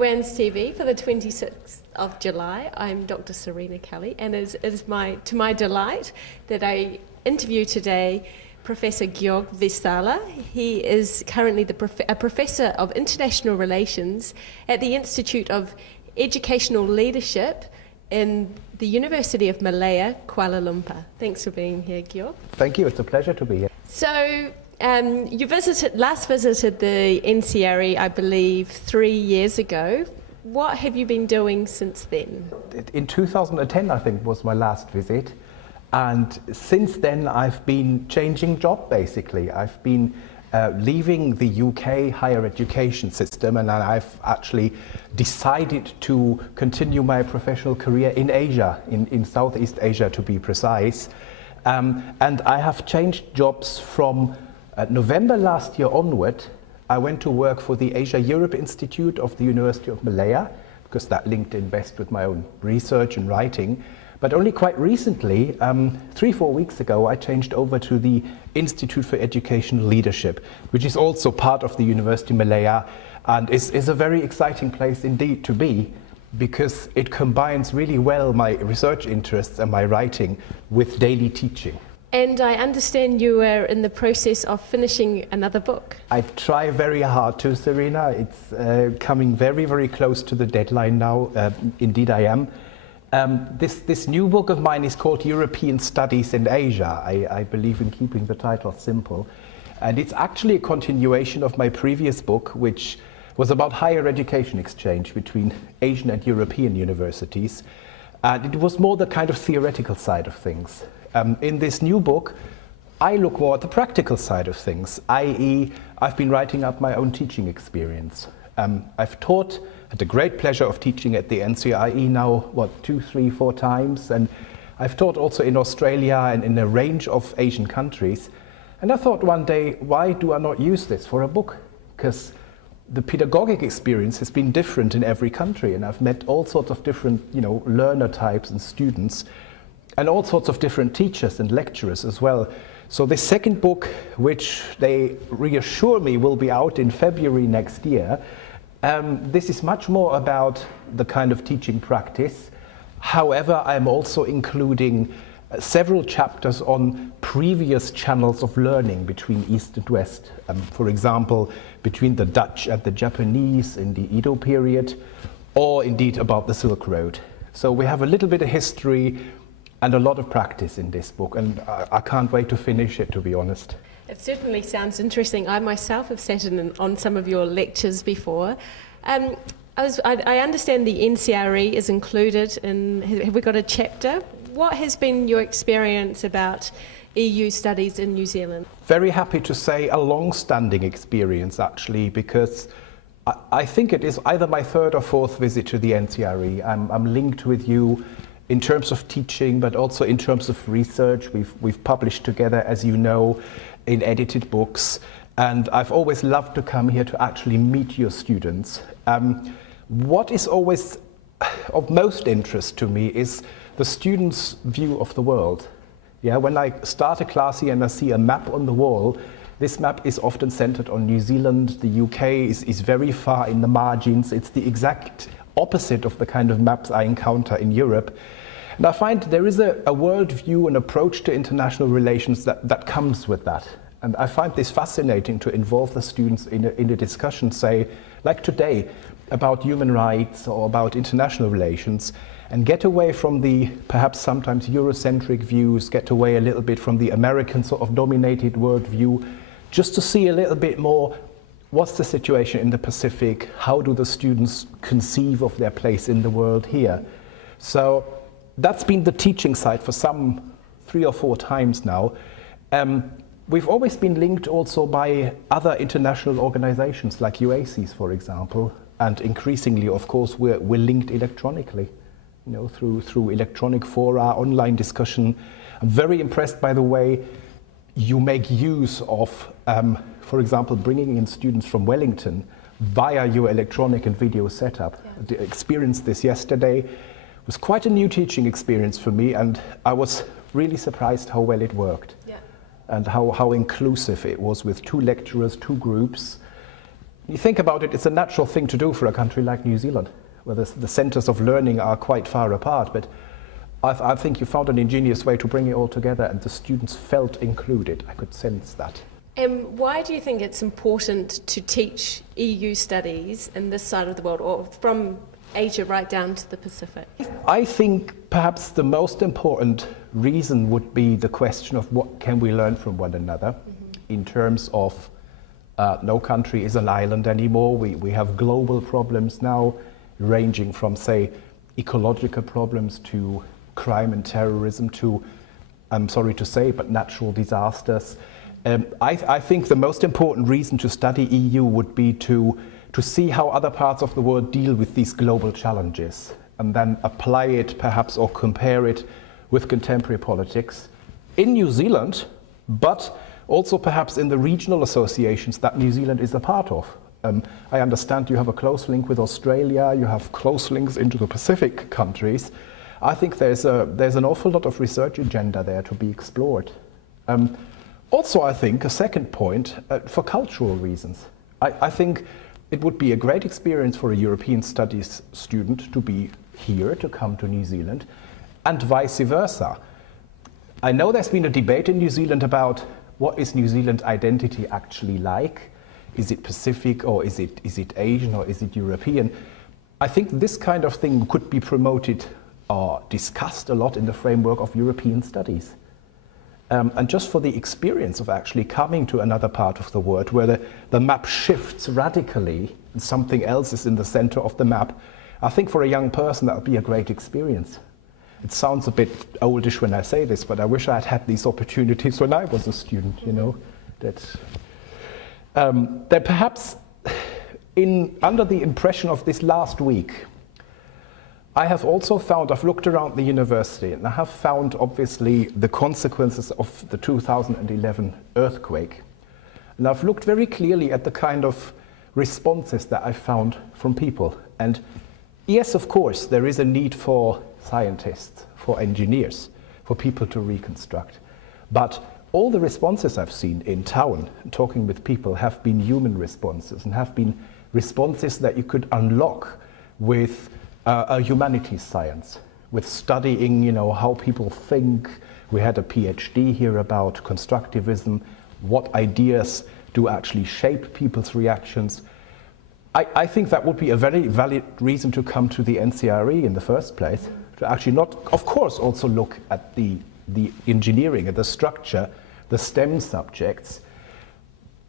UAN's TV for the 26th of July. I'm Dr. Serena Kelly, and it is to my delight that I interview today Professor Georg Wiessala. He is currently a Professor of International Relations at the Institute of Educational Leadership in the University of Malaya, Kuala Lumpur. Thanks for being here, Georg. Thank you, it's a pleasure to be here. So, you last visited the NCRE, I believe, 3 years ago. What have you been doing since then? In 2010, I think, was my last visit. And since then, I've been changing job, basically. I've been leaving the UK higher education system, and I've actually decided to continue my professional career in Asia, in Southeast Asia to be precise. And I have changed jobs from November last year onward. I went to work for the Asia-Europe Institute of the University of Malaya, because that linked in best with my own research and writing. But only quite recently, 3-4 weeks ago, I changed over to the Institute for Educational Leadership, which is also part of the University of Malaya, and is a very exciting place indeed to be, because it combines really well my research interests and my writing with daily teaching. And I understand you are in the process of finishing another book. I try very hard to, Serena. It's coming very, very close to the deadline now. Indeed I am. This new book of mine is called European Studies in Asia. I believe in keeping the title simple. And it's actually a continuation of my previous book, which was about higher education exchange between Asian and European universities. And it was more the kind of theoretical side of things. In this new book, I look more at the practical side of things, i.e. I've been writing up my own teaching experience. I've taught, had the great pleasure of teaching at the NCRE now, 2, 3, 4 times, and I've taught also in Australia and in a range of Asian countries. And I thought one day, why do I not use this for a book? Because the pedagogic experience has been different in every country, and I've met all sorts of different, learner types and students, and all sorts of different teachers and lecturers as well. So the second book, which they reassure me will be out in February next year, this is much more about the kind of teaching practice. However, I'm also including several chapters on previous channels of learning between East and West. For example, between the Dutch and the Japanese in the Edo period, or indeed about the Silk Road. So we have a little bit of history and a lot of practice in this book, and I can't wait to finish it, to be honest. It certainly sounds interesting. I myself have sat in on some of your lectures before. I understand the NCRE is included in, have we got a chapter? What has been your experience about EU studies in New Zealand? Very happy to say a long-standing experience, actually, because I think it is either my 3rd or 4th visit to the NCRE. I'm linked with you in terms of teaching, but also in terms of research. We've published together, as you know, in edited books, and I've always loved to come here to actually meet your students. What is always of most interest to me is the students' view of the world. Yeah, when I start a class here and I see a map on the wall, this map is often centered on New Zealand. The UK is very far in the margins. It's the exact opposite of the kind of maps I encounter in Europe. And I find there is a worldview, an approach to international relations that comes with that. And I find this fascinating to involve the students in a discussion, say, like today, about human rights or about international relations, and get away from the perhaps sometimes Eurocentric views, get away a little bit from the American sort of dominated worldview, just to see a little bit more what's the situation in the Pacific, how do the students conceive of their place in the world here. So that's been the teaching side for some 3 or 4 times now. We've always been linked also by other international organizations like UACs, for example, and increasingly, of course, we're linked electronically, through electronic fora, online discussion. I'm very impressed by the way you make use of, for example, bringing in students from Wellington via your electronic and video setup. Yeah. I experienced this yesterday. It was quite a new teaching experience for me, and I was really surprised how well it worked. Yeah. And how inclusive it was with 2 lecturers, 2 groups. you think about it, it's a natural thing to do for a country like New Zealand, where the centers of learning are quite far apart, but I think you found an ingenious way to bring it all together, and the students felt included. I could sense that. And why do you think it's important to teach EU studies in this side of the world, or from Asia right down to the Pacific? I think perhaps the most important reason would be the question of what can we learn from one another, in terms of no country is an island anymore. We have global problems now, ranging from, say, ecological problems to crime and terrorism to, I'm sorry to say, but natural disasters. I think the most important reason to study EU would be to see how other parts of the world deal with these global challenges, and then apply it perhaps, or compare it with contemporary politics in New Zealand, but also perhaps in the regional associations that New Zealand is a part of. I understand you have a close link with Australia, you have close links into the Pacific countries. I think there's an awful lot of research agenda there to be explored. Also, I think a second point, for cultural reasons. I think it would be a great experience for a European Studies student to be here, to come to New Zealand, and vice versa. I know there's been a debate in New Zealand about what is New Zealand identity actually like. Is it Pacific, or is it Asian, or is it European? I think this kind of thing could be promoted or discussed a lot in the framework of European studies. And just for the experience of actually coming to another part of the world where the map shifts radically and something else is in the center of the map, I think for a young person that would be a great experience. It sounds a bit oldish when I say this, but I wish I had had these opportunities when I was a student, you know. That perhaps under the impression of this last week, I have also found, I've looked around the university, and I have found obviously the consequences of the 2011 earthquake. And I've looked very clearly at the kind of responses that I found from people. And yes, of course, there is a need for scientists, for engineers, for people to reconstruct. But all the responses I've seen in town, talking with people, have been human responses, and have been responses that you could unlock with a humanities science, with studying, you know, how people think. We had a PhD here about constructivism, what ideas do actually shape people's reactions. I think that would be a very valid reason to come to the NCRE in the first place, to actually not, of course, also look at the engineering and the structure, the STEM subjects,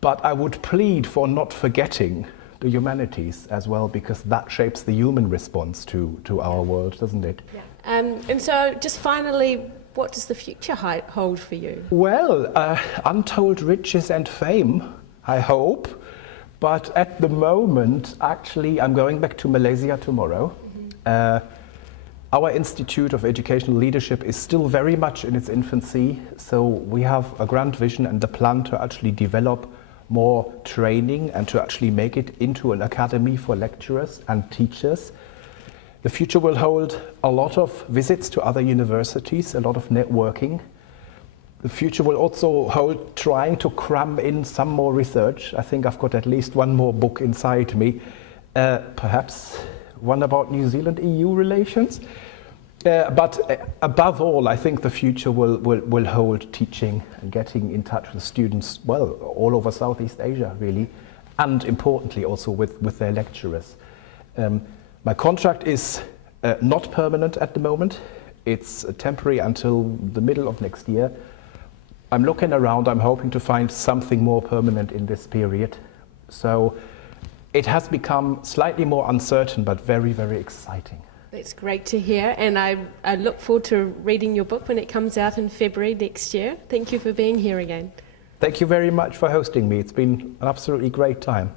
but I would plead for not forgetting the humanities as well, because that shapes the human response to our world, doesn't it? Yeah. And so just finally, what does the future hold for you? Well, untold riches and fame, I hope. But at the moment, actually, I'm going back to Malaysia tomorrow. Our Institute of Educational Leadership is still very much in its infancy, so we have a grand vision and the plan to actually develop more training and to actually make it into an academy for lecturers and teachers. The future will hold a lot of visits to other universities, a lot of networking. The future will also hold trying to cram in some more research. I think I've got at least one more book inside me, perhaps one about New Zealand-EU relations. But above all, I think the future will hold teaching and getting in touch with students, well, all over Southeast Asia, really, and importantly also with their lecturers. My contract is not permanent at the moment. It's temporary until the middle of next year. I'm looking around, I'm hoping to find something more permanent in this period. So it has become slightly more uncertain, but very, very exciting. That's great to hear, and I look forward to reading your book when it comes out in February next year. Thank you for being here again. Thank you very much for hosting me. It's been an absolutely great time.